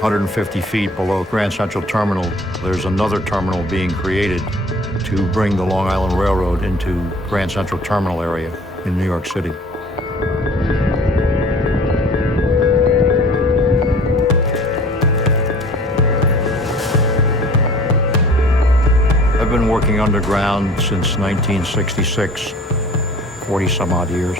150 feet below Grand Central Terminal, there's another terminal being created to bring the Long Island Railroad into Grand Central Terminal area in New York City. I've been working underground since 1966, 40 some odd years.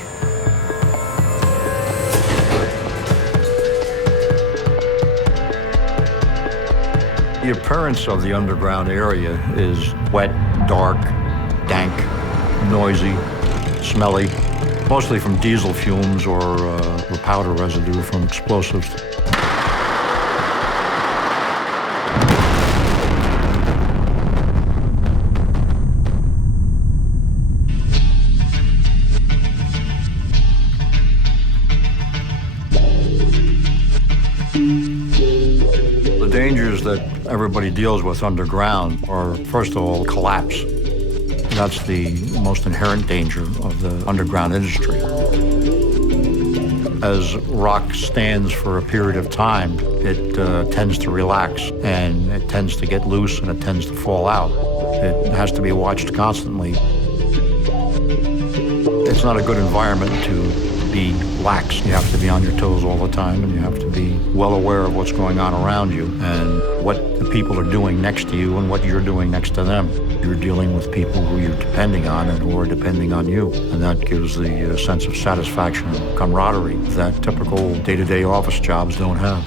The appearance of the underground area is wet, dark, dank, noisy, smelly, mostly from diesel fumes or powder residue from explosives. The dangers that everybody deals with underground are, first of all, collapse. That's the most inherent danger of the underground industry. As rock stands for a period of time, it tends to relax, and it tends to get loose, and it tends to fall out. It has to be watched constantly. It's not a good environment to be lax. You have to be on your toes all the time, and you have to be well aware of what's going on around you and what the people are doing next to you and what you're doing next to them. You're dealing with people who you're depending on and who are depending on you, and that gives the sense of satisfaction and camaraderie that typical day-to-day office jobs don't have.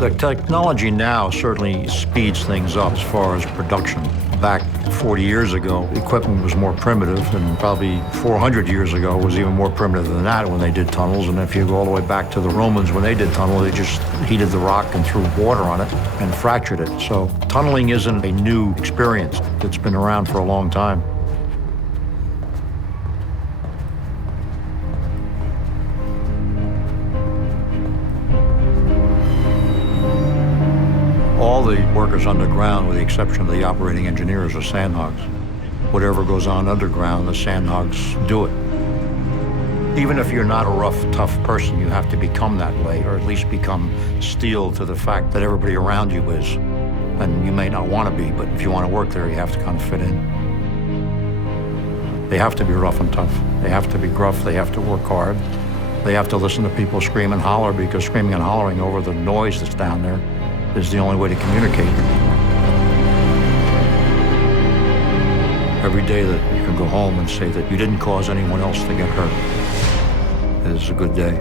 The technology now certainly speeds things up as far as production. Back 40 years ago, equipment was more primitive, and probably 400 years ago was even more primitive than that when they did tunnels. And if you go all the way back to the Romans, when they did tunnels, they just heated the rock and threw water on it and fractured it. So tunneling isn't a new experience. It's been around for a long time. All the workers underground, with the exception of the operating engineers, are sandhogs. Whatever goes on underground, the sandhogs do it. Even if you're not a rough, tough person, you have to become that way, or at least become steeled to the fact that everybody around you is. And you may not want to be, but if you want to work there, you have to kind of fit in. They have to be rough and tough. They have to be gruff. They have to work hard. They have to listen to people scream and holler, because screaming and hollering over the noise that's down there is the only way to communicate. Every day that you can go home and say that you didn't cause anyone else to get hurt is a good day.